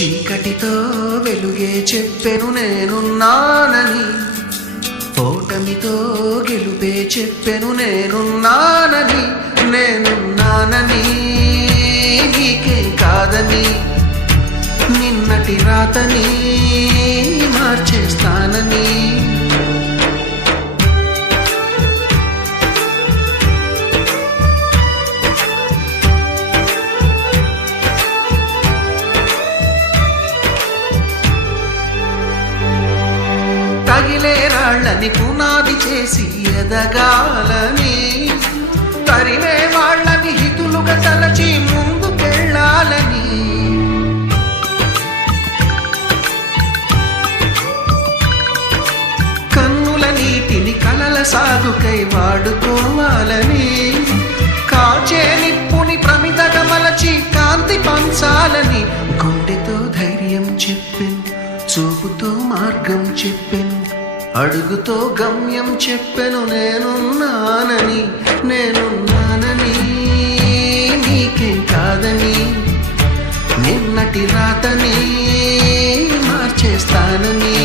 చీకటితో వెలుగే చెప్పెను నేనున్నానని, ఓటమితో గెలుపే చెప్పెను నేనున్నానని. నేనున్నానని నీకేం కాదని, నిన్నటి రాతని మార్చేస్తానని. తగిలే రాళ్ళని పునాది చేసి ఎదగాలని, తరిమే వాళ్ళని హితులుగా తలచి ముందుకెళ్ళాలని. కన్నుల నీటిని కలల సాగుకై వాడుకోవాలని, కాచే నిప్పుని ప్రమిదగా మలచి కాంతి పంచాలని. గుండెతో ధైర్యం చెప్పెను, చూపుతో మార్గం చెప్పెను, అడుగుతో గమ్యం చెప్పెను నేనున్నానని. నేనున్నానని నీకేం కాదని, నిన్నటి రాతని మార్చేస్తానని.